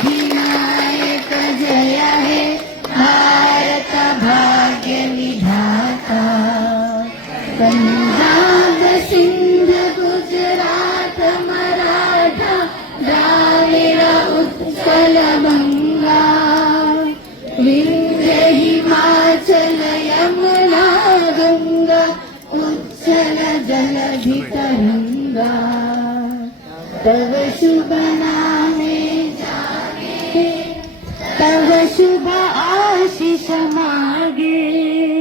अधिनायक जय हे भारत भाग्य विधाता पंजाब सिंध गुजरात मराठा द्राविड उत्कल गंगा विंध्य हिमाचल यमुना गंगा उच्चल जलधि तरंगा तव शुभ नामे जागे तव शुभ आशीष मागे